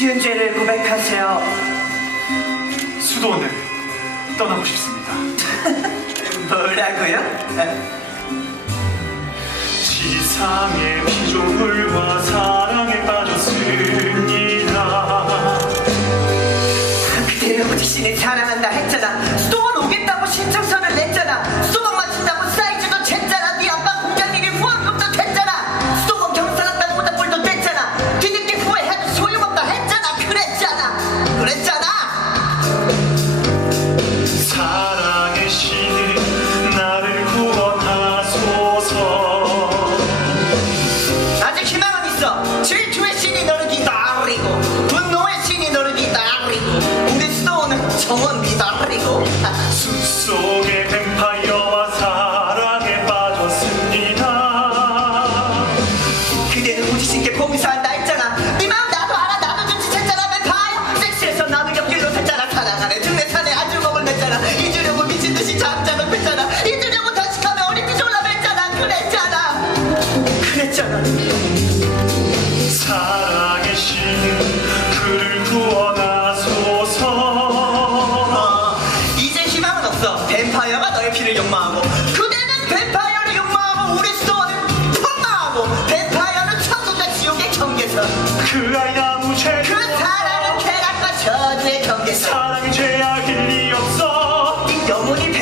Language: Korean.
있는 죄를 고백하세요. 수도원을 떠나고 싶습니다. 뭐라고요? 지상의 피조물과 사랑에 빠졌습니다. 그대를 부지신이 사랑한다 했잖아. 수도원 오겠다 숲속의 뱀파이어와 사랑에 빠졌습니다. 그대는 우지신께 봉사한다 했잖아 네 마음 나도 알아 나도 눈치 챘잖아. 뱀파이어 섹시해서 나는 옆길로 샜잖아. 사랑하네 중내산에 아주 먹을 냈잖아. 잊으려고 미친듯이 잠잠을 뺐잖아. 잊으려고 단식하며 어린이 졸라 맸잖아. 그랬잖아. 그랬잖아. 욕망하고 그대는 뱀파이어를 욕망하고 우리 소원은 폭망하고 뱀파이어는 천국과 지옥의 경계선 그 아이가 무죄 그 사랑은 쾌락과 저주의 경계선 사랑은 죄악일 리 없어. 이 영혼이